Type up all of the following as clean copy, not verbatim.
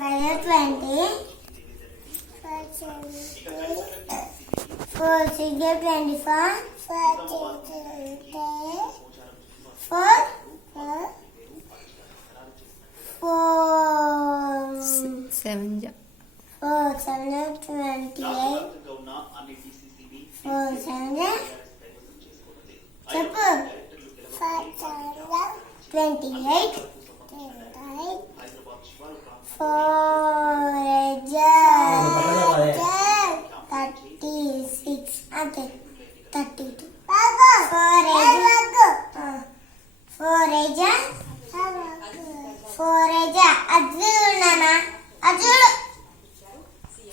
5 20. 4 6 24. 4 7 4 7 28. 4 7 చెప్పు 28. 4 36 అంటే 32. 4 అజుడు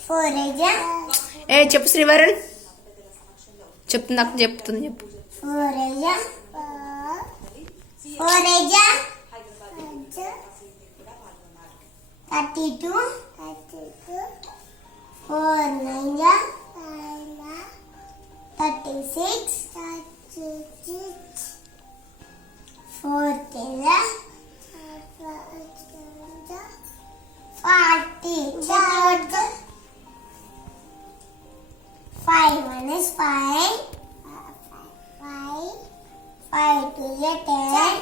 4 ఏ చెప్పు శ్రీవరుణ్ చెప్పు నాకు చెప్తుంది చెప్పు 4 32. 4 9 36. 4 10 40. 5 minus 5. 5 to the 10.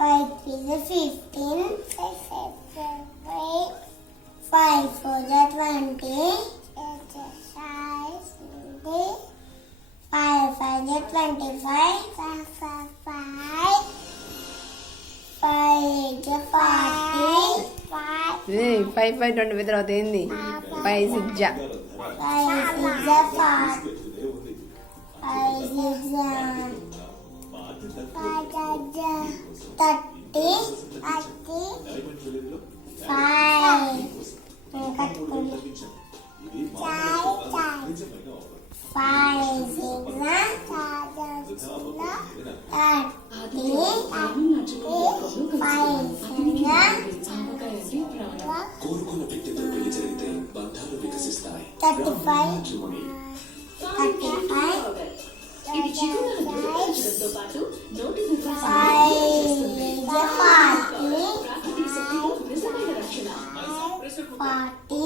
5 to the 15. 5 for the 20. 5 for the 25. 5 to 40. 5 5 20 తర్వాత ఏంది 5 6 5 6 40. 5 6 30. 5 కట్టుకోండి 5 కోరుకున్న వ్యక్తితో పెళ్లి జరిగితే బంధాలు వికసిస్తాయి. 35. ఇది చిగుళ్ళను దృఢపరచడంతో పాటు నోటి దుర్వాసన 5 ప్రాకృతిక శక్తికి నిజమైన రక్షణ. 40.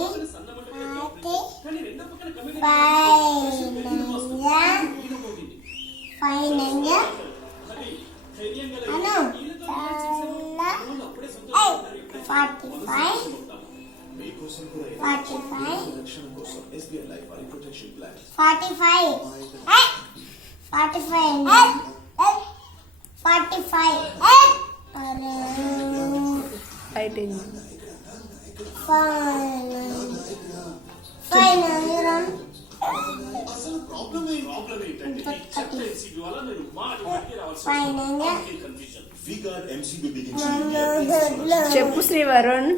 చెప్పు శ్రీవరుణ్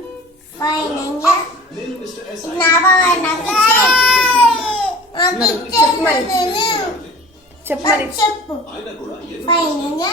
చెప్పు మరి చెప్పు మరి చెప్పు 45.